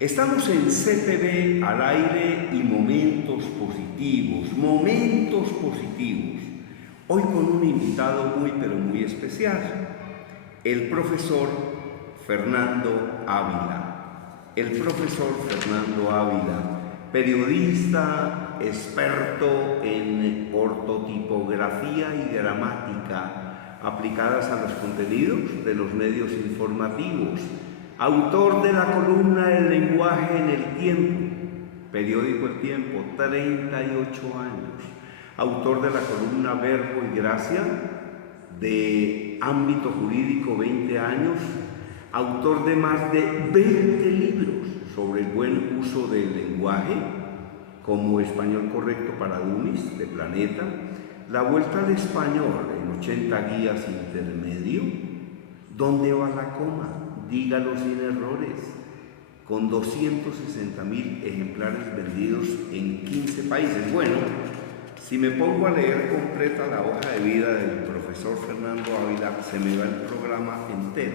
Estamos en CPB al aire y momentos positivos, momentos positivos. Hoy con un invitado muy pero muy especial, el profesor Fernando Ávila. El profesor Fernando Ávila, periodista, experto en ortotipografía y gramática aplicadas a los contenidos de los medios informativos. Autor de la columna El lenguaje en el tiempo, periódico El Tiempo, 38 años. Autor de la columna Verbo y Gracia, de ámbito jurídico, 20 años. Autor de más de 20 libros sobre el buen uso del lenguaje, como Español correcto para dummies, de Planeta. La vuelta al español en 80 guías intermedio. ¿Dónde va la coma? Dígalo sin errores, con 260.000 ejemplares vendidos en 15 países. Bueno, si me pongo a leer completa la hoja de vida del profesor Fernando Ávila, se me va el programa entero,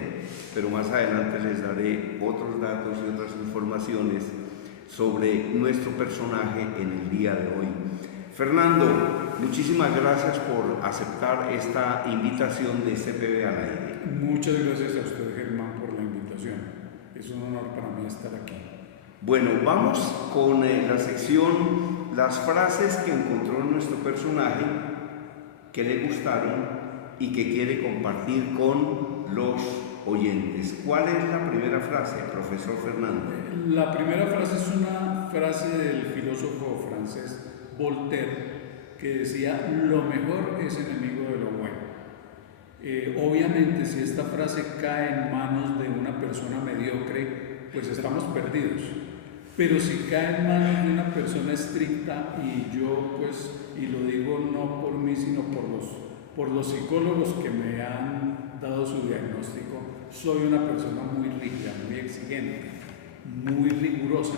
pero más adelante les daré otros datos y otras informaciones sobre nuestro personaje en el día de hoy. Fernando, muchísimas gracias por aceptar esta invitación de CPB al aire. Muchas gracias a usted, Germán, por la invitación. Es un honor para mí estar aquí. Bueno, vamos con la sección, las frases que encontró nuestro personaje, que le gustaron y que quiere compartir con los oyentes. ¿Cuál es la primera frase, profesor Fernando? La primera frase es una frase del filósofo francés Voltaire, que decía: lo mejor es enemigo de lo bueno. Obviamente, si esta frase cae en manos de una persona mediocre, pues estamos perdidos. Pero si cae en manos de una persona estricta, y yo pues, y lo digo no por mí, sino por los psicólogos que me han dado su diagnóstico, soy una persona muy rígida, muy exigente, muy rigurosa.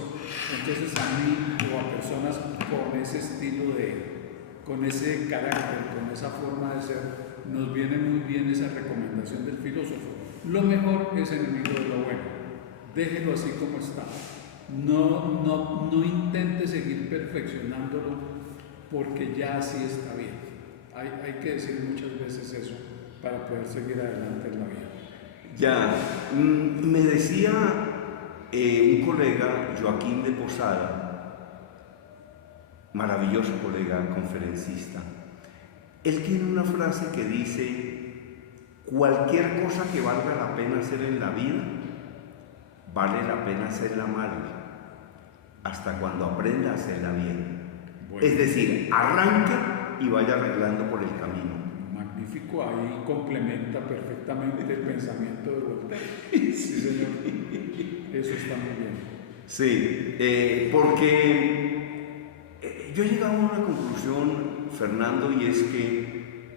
Entonces a mí o a personas con ese estilo con ese carácter, con esa forma de ser, nos viene muy bien esa recomendación del filósofo. Lo mejor es enemigo de lo bueno. Déjelo así como está. No intente seguir perfeccionándolo, porque ya así está bien. Hay que decir muchas veces eso para poder seguir adelante en la vida. Ya, me decía un colega, Joaquín de Posada, maravilloso colega, conferencista. Él tiene una frase que dice: cualquier cosa que valga la pena hacer en la vida, vale la pena hacerla mal, hasta cuando aprenda a hacerla bien. Bueno. Es decir, arranque y vaya arreglando por el camino. Magnífico, ahí complementa perfectamente el pensamiento de Voltaire. Sí, señor. Eso está muy bien. Sí, porque yo he llegado a una conclusión, Fernando, y es que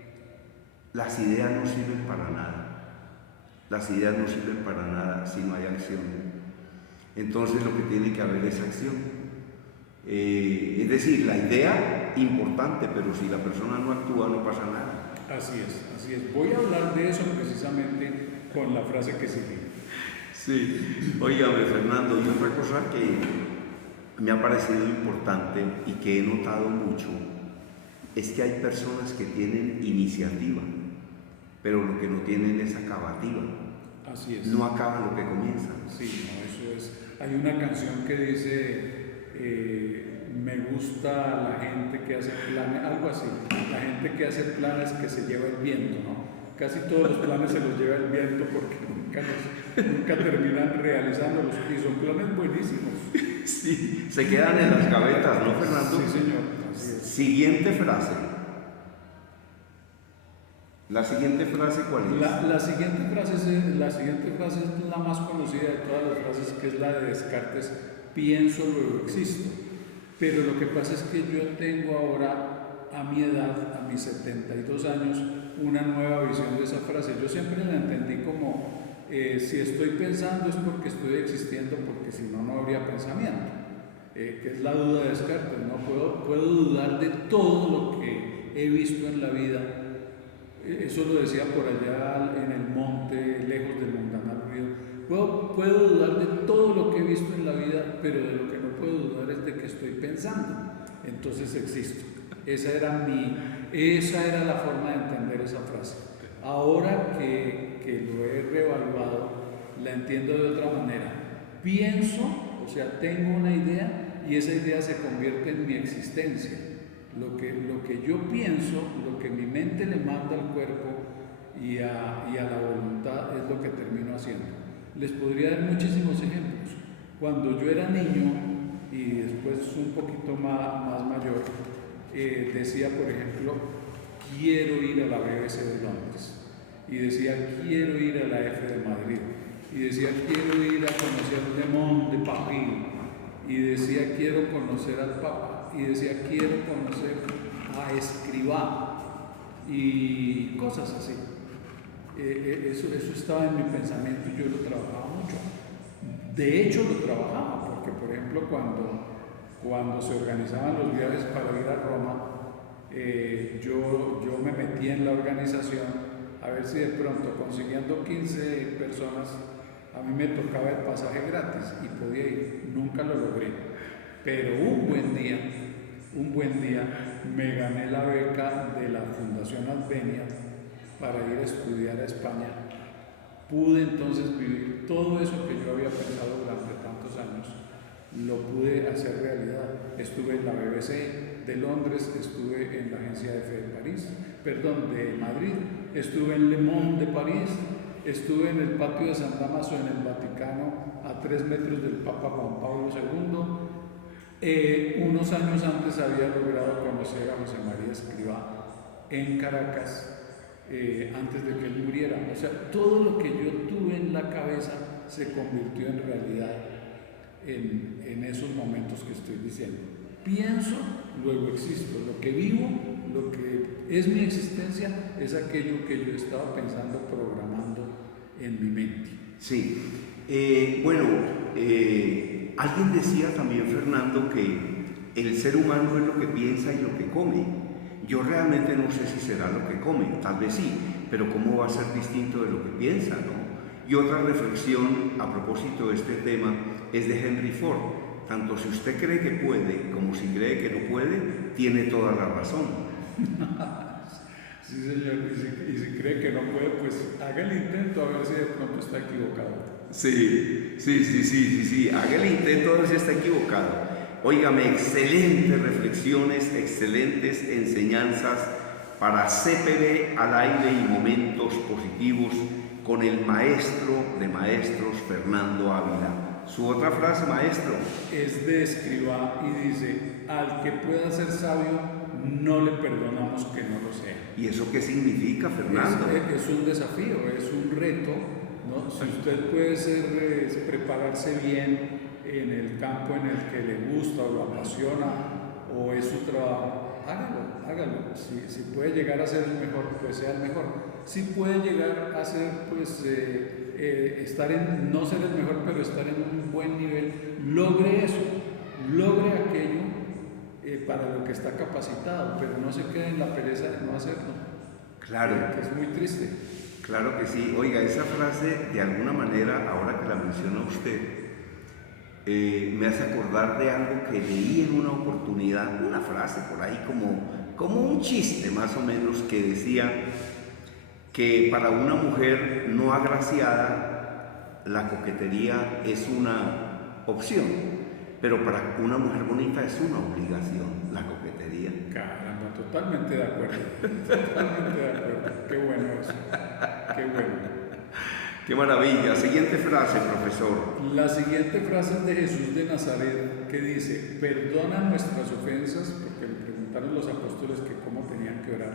las ideas no sirven para nada. Las ideas no sirven para nada si no hay acción. Entonces lo que tiene que haber es acción. Es decir, la idea importante, pero si la persona no actúa no pasa nada. Así es. Voy a hablar de eso precisamente con la frase que sigue. Sí, óigame, Fernando, y otra cosa que me ha parecido importante y que he notado mucho es que hay personas que tienen iniciativa, pero lo que no tienen es acabativa. Así es. No acaban lo que comienzan. Sí, no, eso es. Hay una canción que dice: me gusta la gente que hace planes, algo así. La gente que hace planes que se lleva el viento, ¿no? Casi todos los planes se los lleva el viento porque nunca terminan realizándolos, y son planes buenísimos. Sí, se quedan en las gavetas, ¿no, Fernando? Sí, señor. Así es. Siguiente frase. ¿La siguiente frase cuál es? La siguiente frase es la más conocida de todas las frases, que es la de Descartes: pienso, luego existo. Pero lo que pasa es que yo tengo ahora, a mi edad, a mis 72 años, una nueva visión de esa frase. Yo siempre la entendí como: si estoy pensando es porque estoy existiendo, porque si no, no habría pensamiento. Que es la duda de Descartes, ¿no? Puedo dudar de todo lo que he visto en la vida. Eso lo decía por allá en el monte, lejos del mundanal ruido. Puedo dudar de todo lo que he visto en la vida, pero de lo que no puedo dudar es de que estoy pensando. Entonces existo. Esa era la forma de entender esa frase. Ahora que lo he reevaluado, la entiendo de otra manera. Pienso, o sea, tengo una idea y esa idea se convierte en mi existencia. Lo que yo pienso, lo que mi mente le manda al cuerpo y a la voluntad es lo que termino haciendo. Les podría dar muchísimos ejemplos. Cuando yo era niño y después un poquito más mayor, decía, por ejemplo, quiero ir a la BBC de Londres, y decía, quiero ir a la F de Madrid, y decía, quiero ir a conocer Le Monde de Paris, y decía, quiero conocer al Papa, y decía, quiero conocer a Escrivá, y cosas así. Eso estaba en mi pensamiento y yo lo trabajaba mucho. De hecho, lo trabajaba, porque por ejemplo, cuando se organizaban los viajes para ir a Roma, yo me metí en la organización a ver si de pronto, consiguiendo 15 personas, a mí me tocaba el pasaje gratis y podía ir. Nunca lo logré, pero un buen día me gané la beca de la Fundación Advenia para ir a estudiar a España. Pude entonces vivir todo eso que yo había pensado durante tantos años, lo pude hacer realidad. Estuve en la BBC de Londres, estuve en la agencia F de Madrid, estuve en Le Monde de París, estuve en el patio de San Damaso en el Vaticano a 3 metros del Papa Juan Pablo II. Unos años antes había logrado conocer a José María Escrivá en Caracas, antes de que él muriera. O sea, todo lo que yo tuve en la cabeza se convirtió en realidad en esos momentos que estoy diciendo. Pienso, luego existo. Lo que vivo, lo que es mi existencia, es aquello que yo estaba pensando, programando en mi mente. Sí. Alguien decía también, Fernando, que el ser humano es lo que piensa y lo que come. Yo realmente no sé si será lo que come, tal vez sí, pero ¿cómo va a ser distinto de lo que piensa, no? Y otra reflexión a propósito de este tema es de Henry Ford. Tanto si usted cree que puede como si cree que no puede, tiene toda la razón. Sí, señor, y si cree que no puede, pues haga el intento a ver si de pronto está equivocado. Sí, haga el intento a ver si está equivocado. Óigame, excelentes reflexiones, excelentes enseñanzas para CPB al aire y momentos positivos con el maestro de maestros, Fernando Ávila. Su otra frase, maestro, es de Escrivá y dice: al que pueda ser sabio, no le perdonamos que no lo sea. ¿Y eso qué significa, Fernando? Es un desafío, es un reto, ¿no? Si usted puede prepararse bien en el campo en el que le gusta o lo apasiona o es su trabajo, hágalo. Si puede llegar a ser el mejor, pues sea el mejor. Si puede llegar a ser, pues, no ser el mejor, pero estar en un buen nivel, logre eso, logre aquello para lo que está capacitado, pero no se quede en la pereza de no hacerlo. Claro. Que es muy triste. Claro que sí. Oiga, esa frase, de alguna manera, ahora que la menciona usted, me hace acordar de algo que leí en una oportunidad, una frase por ahí como un chiste más o menos, que decía que para una mujer no agraciada la coquetería es una opción, pero para una mujer bonita es una obligación la coquetería. Caramba, totalmente de acuerdo. Qué bueno eso. Qué bueno. ¡Qué maravilla! Siguiente frase, profesor. La siguiente frase es de Jesús de Nazaret, que dice: perdona nuestras ofensas, porque le preguntaron los apóstoles que cómo tenían que orar.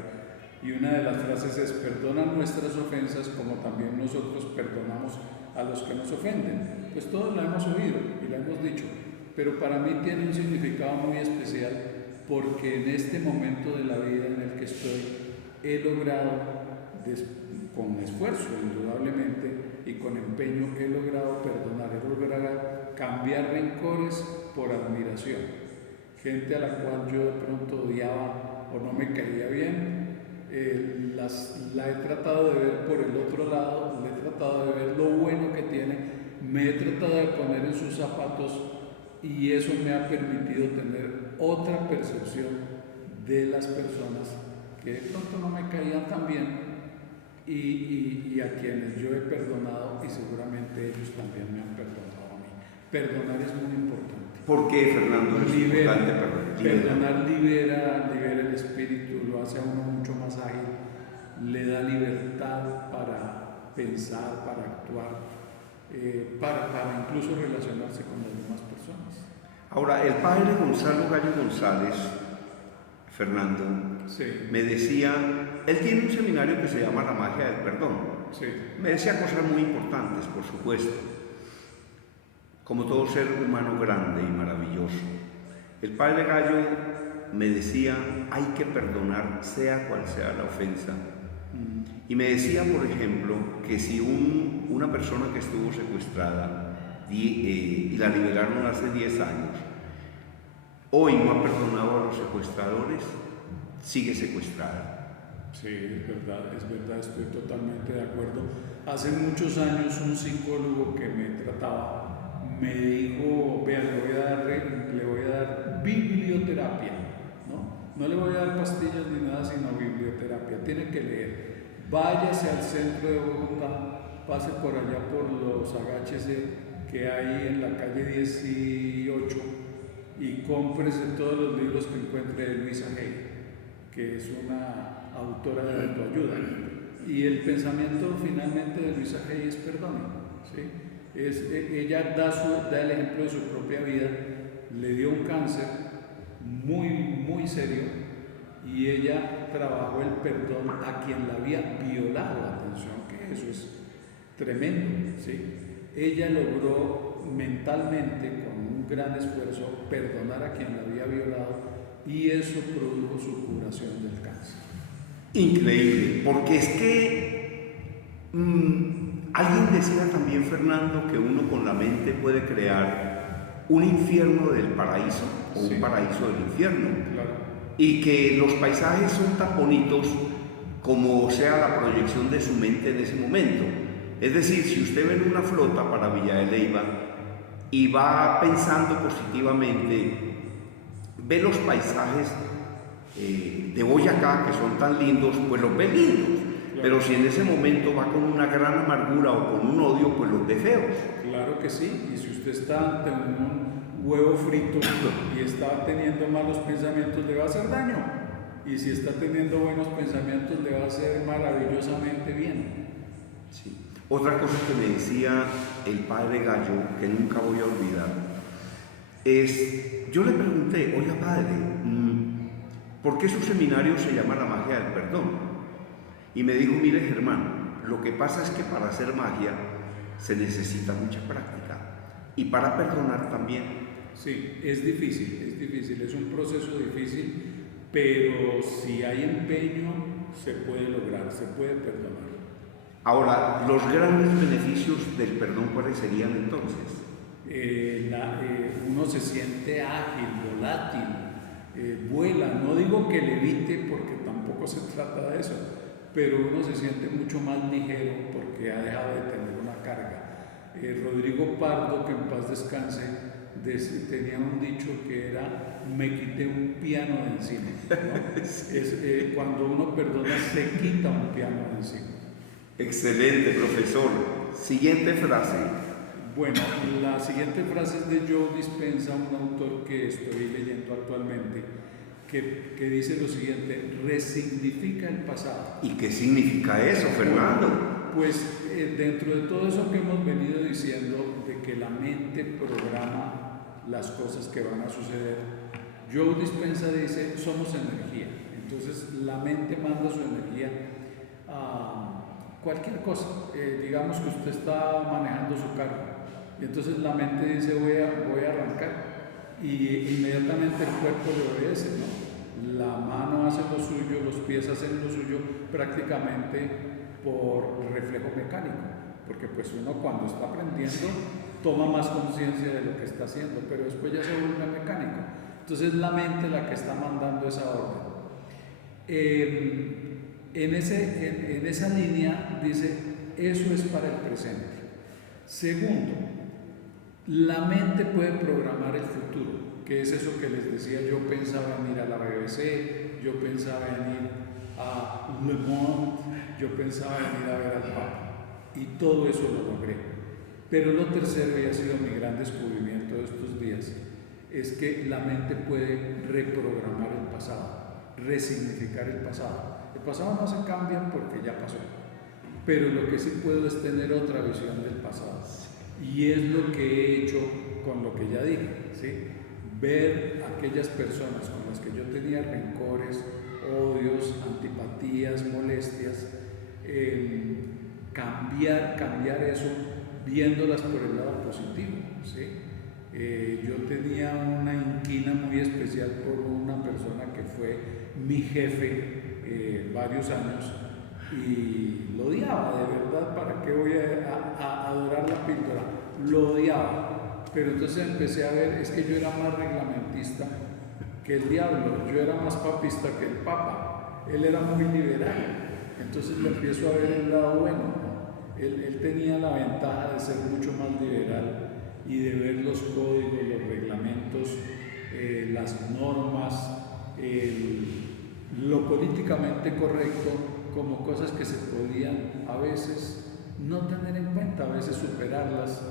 Y una de las frases es: perdona nuestras ofensas como también nosotros perdonamos a los que nos ofenden. Pues todos la hemos oído y la hemos dicho, pero para mí tiene un significado muy especial, porque en este momento de la vida en el que estoy he logrado, con esfuerzo indudablemente y con empeño, he logrado perdonar, he logrado cambiar rencores por admiración. Gente a la cual yo de pronto odiaba o no me caía bien, la he tratado de ver por el otro lado, le he tratado de ver lo bueno que tiene me he tratado de poner en sus zapatos y eso me ha permitido tener otra percepción de las personas que de pronto no me caían tan bien y a quienes yo he perdonado y seguramente ellos también me han perdonado a mí. Perdonar es muy importante. ¿Por qué, Fernando, es importante perdonar? Libera el espíritu, lo hace a uno mucho más ágil, le da libertad para pensar, para actuar, para incluso relacionarse con las demás personas. Ahora, el padre Gonzalo Gallo González, Fernando, sí, me decía, él tiene un seminario que se llama La Magia del Perdón. Sí. Me decía cosas muy importantes, por supuesto, como todo ser humano grande y maravilloso. El padre Gallo me decía, hay que perdonar sea cual sea la ofensa. Y me decía, por ejemplo, que si una persona que estuvo secuestrada y la liberaron hace 10 años, hoy no ha perdonado a los secuestradores, sigue secuestrada. Sí, es verdad, estoy totalmente de acuerdo. Hace muchos años un psicólogo que me trataba me dijo, vean, le voy a dar biblioterapia, no le voy a dar pastillas ni nada, sino biblioterapia, tiene que leer. Váyase al centro de Bogotá, pase por allá por los agaches que hay en la calle 18 y cómprese todos los libros que encuentre de Luisa Hay, que es una autora de autoayuda. Y el pensamiento finalmente de Luisa Hay es perdone. ¿Sí? Ella da el ejemplo de su propia vida, le dio un cáncer muy, muy serio y ella trabajó el perdón a quien la había violado. Atención, que eso es tremendo. ¿Sí? Ella logró mentalmente, con un gran esfuerzo, perdonar a quien la había violado y eso produjo su curación del cáncer. Increíble, porque es que alguien decía también, Fernando, que uno con la mente puede crear un infierno del paraíso o un paraíso del infierno. Claro. Y que los paisajes son tan bonitos como sea la proyección de su mente en ese momento. Es decir, si usted ve una flota para Villa de Leyva y va pensando positivamente, ve los paisajes de Boyacá, que son tan lindos, pues los ve lindos. Claro. Pero si en ese momento va con una gran amargura o con un odio, pues los ve feos. Claro que sí, y si usted está ante un huevo frito y está teniendo malos pensamientos, le va a hacer daño. Y si está teniendo buenos pensamientos, le va a hacer maravillosamente bien. Sí. Otra cosa que me decía el padre Gallo, que nunca voy a olvidar, es, yo le pregunté, oiga padre, ¿por qué su seminario se llama La Magia del Perdón? Y me dijo, mire Germán, lo que pasa es que para hacer magia se necesita mucha práctica y para perdonar también. Sí, es difícil, es un proceso difícil, pero si hay empeño se puede lograr, se puede perdonar. Ahora, los grandes beneficios del perdón, ¿cuáles serían entonces? Uno se siente ágil, volátil, vuela. No digo que levite porque tampoco se trata de eso, pero uno se siente mucho más ligero porque ha dejado de tener una carga. Rodrigo Pardo, que en paz descanse, tenía un dicho que era: me quité un piano de encima, ¿no? Cuando uno perdona se quita un piano de encima. Excelente, profesor. Siguiente frase. Bueno, la siguiente frase es de Joe Dispenza, un autor que estoy leyendo actualmente, que dice lo siguiente: resignifica el pasado. ¿Y qué significa eso, Fernando? Pues dentro de todo eso que hemos venido diciendo, de que la mente programa las cosas que van a suceder, Joe Dispenza dice, somos energía. Entonces la mente manda su energía a cualquier cosa. Digamos que usted está manejando su carro y entonces la mente dice voy a arrancar y inmediatamente el cuerpo le obedece, ¿no? La mano hace lo suyo, los pies hacen lo suyo prácticamente por reflejo mecánico, porque pues uno cuando está aprendiendo toma más conciencia de lo que está haciendo, pero después ya se vuelve mecánico. Entonces es la mente la que está mandando esa orden. En esa línea dice, eso es para el presente. Segundo, la mente puede programar el futuro, que es eso que les decía, yo pensaba en ir a la BBC, yo pensaba en ir a Le Monde, yo pensaba en ir a ver al Papa, y todo eso lo logré. Pero lo tercero, y ha sido mi gran descubrimiento de estos días, es que la mente puede reprogramar el pasado, resignificar el pasado. El pasado no se cambia porque ya pasó, pero lo que sí puedo es tener otra visión del pasado. Y es lo que he hecho con lo que ya dije, ¿sí? Ver aquellas personas con las que yo tenía rencores, odios, antipatías, molestias, cambiar eso viéndolas por el lado positivo, ¿sí? Yo tenía una inquina muy especial por una persona que fue mi jefe varios años y lo odiaba, de verdad, ¿para qué voy a adorar la píldora? Lo odiaba, pero entonces empecé a ver, es que yo era más reglamentista que el diablo, yo era más papista que el papa, él era muy liberal, entonces le empiezo a ver el lado bueno, ¿no? Él tenía la ventaja de ser mucho más liberal y de ver los códigos, los reglamentos, las normas, lo políticamente correcto como cosas que se podían a veces no tener en cuenta, a veces superarlas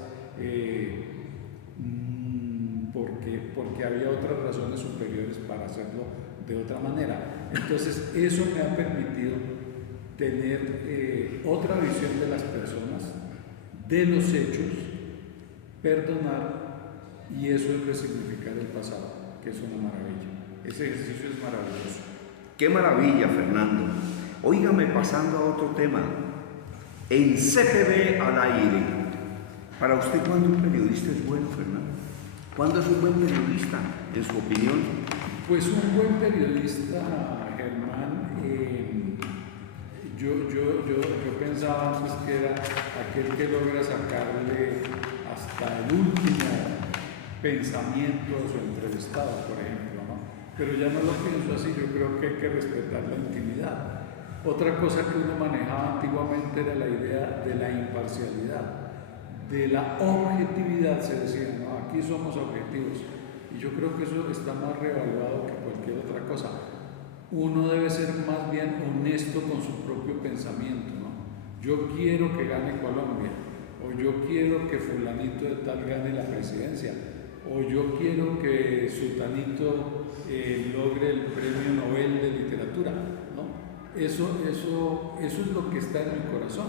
porque había otras razones superiores para hacerlo de otra manera. Entonces eso me ha permitido tener otra visión de las personas, de los hechos, perdonar, y eso es resignificar el pasado, que es una maravilla. Ese ejercicio es maravilloso. ¡Qué maravilla, Fernando! Óigame, pasando a otro tema. En CPB al aire, para usted, ¿cuándo un periodista es bueno, Fernando? ¿Cuándo es un buen periodista, en su opinión? Pues un buen periodista, Germán, yo pensaba antes que era aquel que logra sacarle hasta el último pensamiento a su entrevistado, por ejemplo, ¿no? Pero ya no lo pienso así, yo creo que hay que respetar la intimidad. Otra cosa que uno manejaba antiguamente era la idea de la imparcialidad, de la objetividad, se decía, ¿no? Aquí somos objetivos. Y yo creo que eso está más revaluado que cualquier otra cosa. Uno debe ser más bien honesto con su propio pensamiento, ¿no? Yo quiero que gane Colombia, o yo quiero que fulanito de tal gane la presidencia, o yo quiero que sultanito logre el premio Nobel de literatura, ¿no? Eso es lo que está en mi corazón,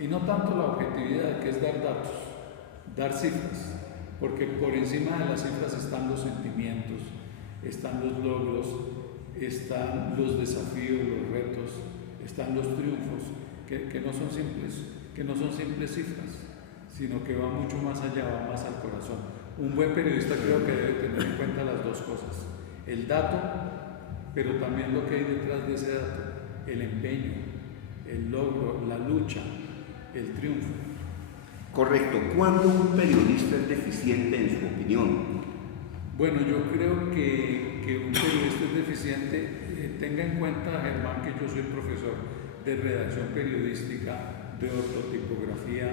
y no tanto la objetividad, que es dar datos, dar cifras, porque por encima de las cifras están los sentimientos, están los logros, están los desafíos, los retos, están los triunfos, que no son simples cifras, sino que van mucho más allá, van más al corazón. Un buen periodista creo que debe tener en cuenta las dos cosas, el dato, pero también lo que hay detrás de ese dato, el empeño, el logro, la lucha, el triunfo. Correcto. ¿Cuándo un periodista es deficiente en su opinión? Bueno, yo creo que un periodista es deficiente. Tenga en cuenta, Germán, que yo soy profesor de redacción periodística, de ortotipografía,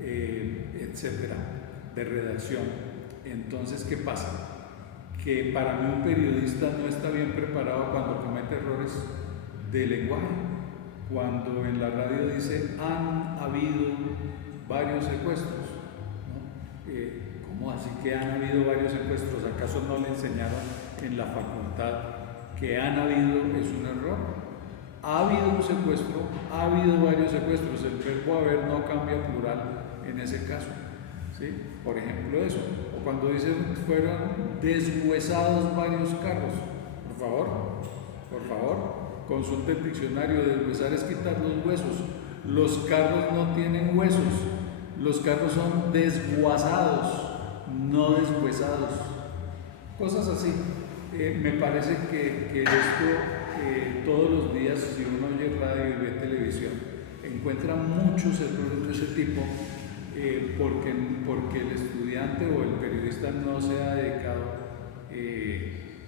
etcétera, de redacción. Entonces, ¿qué pasa? Que para mí un periodista no está bien preparado cuando comete errores de lenguaje. Cuando en la radio dice han habido varios secuestros, ¿no? ¿Cómo así que han habido varios secuestros? ¿Acaso no le enseñaron en la facultad que han habido es un error? Ha habido un secuestro, ha habido varios secuestros, el verbo haber no cambia plural en ese caso, ¿sí? Por ejemplo eso, o cuando dicen fueron deshuesados varios carros, por favor, consulte el diccionario. Deshuesar es quitar los huesos. Los carros no tienen huesos, los carros son deshuesados, no deshuesados. Cosas así. Me parece que esto todos los días, si uno oye radio y ve televisión, encuentra muchos errores de ese tipo, porque el estudiante o el periodista no se ha dedicado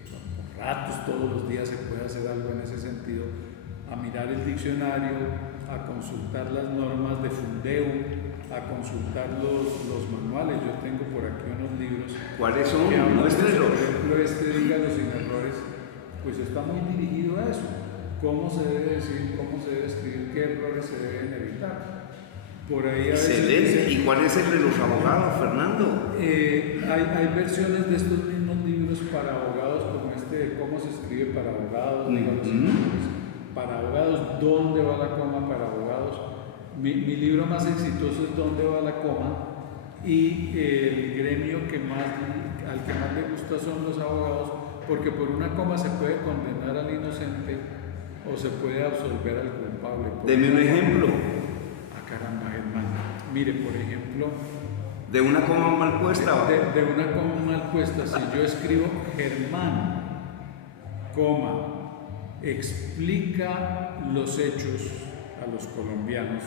por ratos, todos los días se puede hacer algo en ese sentido, a mirar el diccionario, a consultar las normas de Fundeo, a consultar los manuales. Yo tengo por aquí unos libros. ¿Cuáles son? Que hablan, Muéstrelos. por ejemplo, Dígalo sin errores, pues está muy dirigido a eso. Cómo se debe decir, cómo se debe escribir, qué errores se deben evitar. Por ahí a veces Excelente. ¿Y cuál es el de los abogados, Fernando? hay versiones de estos mismos libros para abogados, como este de cómo se escribe para abogados, dígalo sin errores, para abogados, dónde va la coma para abogados. Mi libro más exitoso es Dónde va la coma, y el gremio al que más le gusta son los abogados, porque por una coma se puede condenar al inocente o se puede absolver al culpable. Deme un ejemplo. Ah, caramba, Germán. Mire, por ejemplo, De una coma mal puesta. de una coma mal puesta, si yo escribo Germán, coma, explica los hechos a los colombianos,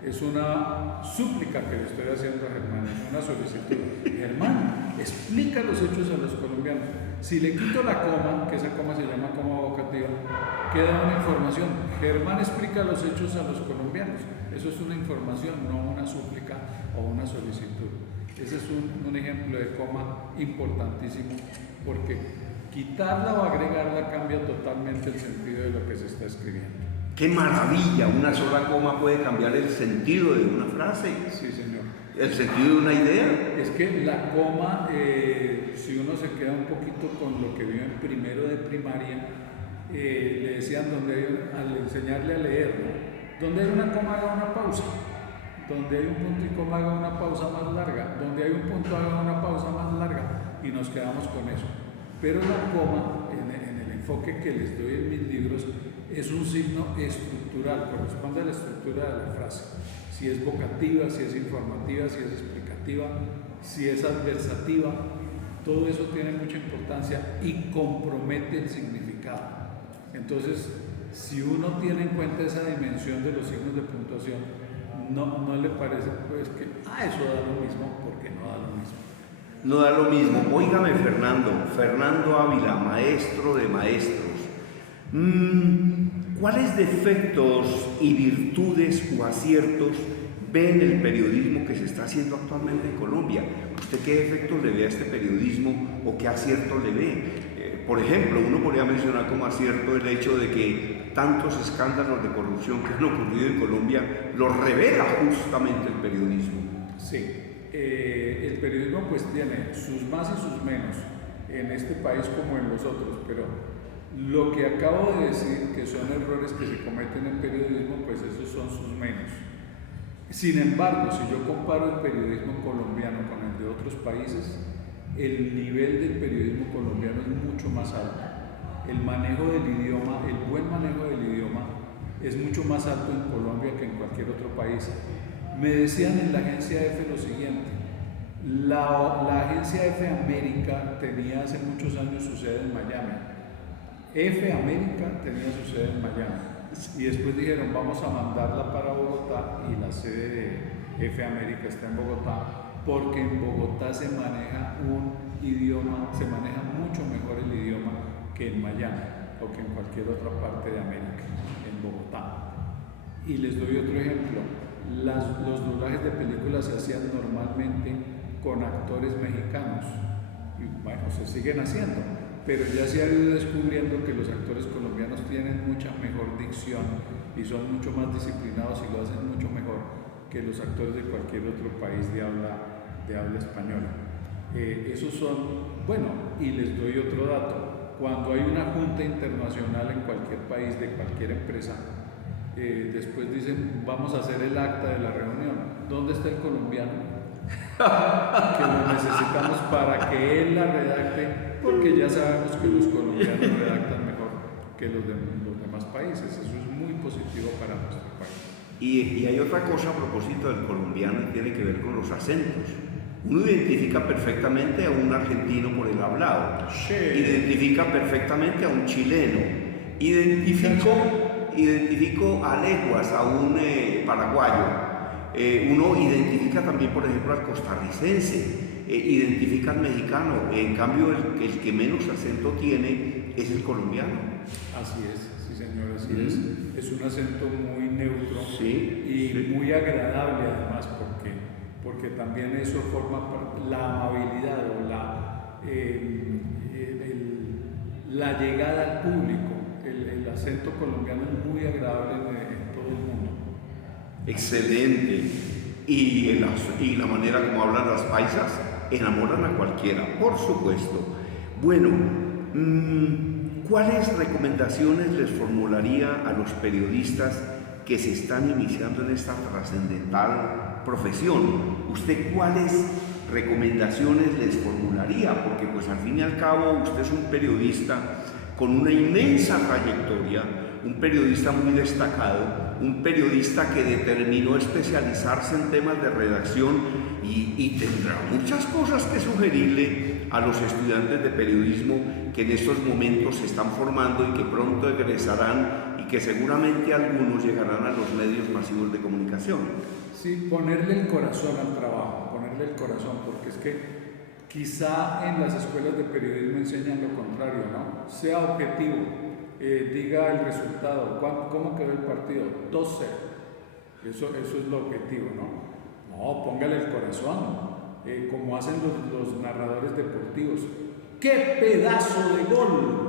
es una súplica que le estoy haciendo a Germán, es una solicitud. Germán, explica los hechos a los colombianos. Si le quito la coma, que esa coma se llama coma vocativa, queda una información. Germán explica los hechos a los colombianos. Eso es una información, no una súplica o una solicitud. Ese es un ejemplo de coma importantísimo, porque quitarla o agregarla cambia totalmente el sentido de lo que se está escribiendo. ¡Qué maravilla! Una sola coma puede cambiar el sentido de una frase. Sí, señor. El sentido de una idea. Es que la coma, si uno se queda un poquito con lo que vio en primero de primaria, le decían al enseñarle a leer, ¿no? Donde hay una coma haga una pausa, donde hay un punto y coma haga una pausa más larga, donde hay un punto haga una pausa más larga, y nos quedamos con eso. Pero la coma, en el enfoque que les doy en mis libros, es un signo estructural, corresponde a la estructura de la frase. Si es vocativa, si es informativa, si es explicativa, si es adversativa, todo eso tiene mucha importancia y compromete el significado. Entonces, si uno tiene en cuenta esa dimensión de los signos de puntuación, no le parece pues que eso da lo mismo, porque no da lo mismo. No da lo mismo. Óigame, Fernando Ávila, maestro de maestros. ¿Cuáles defectos y virtudes o aciertos ve en el periodismo que se está haciendo actualmente en Colombia? ¿Usted qué defectos le ve a este periodismo o qué aciertos le ve? Por ejemplo, uno podría mencionar como acierto el hecho de que tantos escándalos de corrupción que han ocurrido en Colombia los revela justamente el periodismo. Sí, el periodismo pues tiene sus más y sus menos en este país como en los otros, pero lo que acabo de decir, que son errores que se cometen en periodismo, pues esos son sus menos. Sin embargo, si yo comparo el periodismo colombiano con el de otros países, el nivel del periodismo colombiano es mucho más alto. El manejo del idioma, el buen manejo del idioma, es mucho más alto en Colombia que en cualquier otro país. Me decían en la agencia EFE lo siguiente: la agencia EFE América tenía hace muchos años su sede en Miami. EFE América tenía su sede en Miami, y después dijeron vamos a mandarla para Bogotá, y la sede de EFE América está en Bogotá, porque en Bogotá se maneja un idioma, se maneja mucho mejor el idioma que en Miami o que en cualquier otra parte de América, en Bogotá. Y les doy otro ejemplo: los doblajes de películas se hacían normalmente con actores mexicanos, y bueno, se siguen haciendo, pero ya se ha ido descubriendo que los actores colombianos tienen mucha mejor dicción y son mucho más disciplinados y lo hacen mucho mejor que los actores de cualquier otro país de habla española. Esos son, bueno, y les doy otro dato: cuando hay una junta internacional en cualquier país de cualquier empresa, después dicen vamos a hacer el acta de la reunión. ¿Dónde está el colombiano? Que lo necesitamos para que él la redacte, porque ya sabemos que los colombianos redactan mejor que los demás países. Eso es muy positivo para nuestro país. Y hay otra cosa a propósito del colombiano y tiene que ver con los acentos. Uno identifica perfectamente a un argentino por el hablado, Sí. Identifica perfectamente a un chileno, identifico a leguas a un paraguayo. Uno identifica también, por ejemplo, al costarricense, identifica al mexicano. En cambio, el que menos acento tiene es el colombiano. Así es, sí Sí, señor, así es. Es un acento muy neutro y sí. muy agradable además, porque también eso forma la amabilidad o la llegada al público. El acento colombiano es muy agradable en todo el mundo. Excelente. Y la manera como hablan las paisas enamoran a cualquiera, por supuesto. Bueno, ¿cuáles recomendaciones les formularía a los periodistas que se están iniciando en esta trascendental profesión? ¿Usted cuáles recomendaciones les formularía? Porque pues al fin y al cabo usted es un periodista con una inmensa trayectoria, un periodista muy destacado, un periodista que determinó especializarse en temas de redacción y tendrá muchas cosas que sugerirle a los estudiantes de periodismo que en estos momentos se están formando y que pronto egresarán y que seguramente algunos llegarán a los medios masivos de comunicación. Sí, ponerle el corazón al trabajo, ponerle el corazón, porque es que quizá en las escuelas de periodismo enseñan lo contrario, ¿no? Sea objetivo, diga el resultado, cómo quedó el partido, 2-0. Eso es lo objetivo, ¿no? No, póngale el corazón, como hacen los narradores deportivos. ¡Qué pedazo de gol!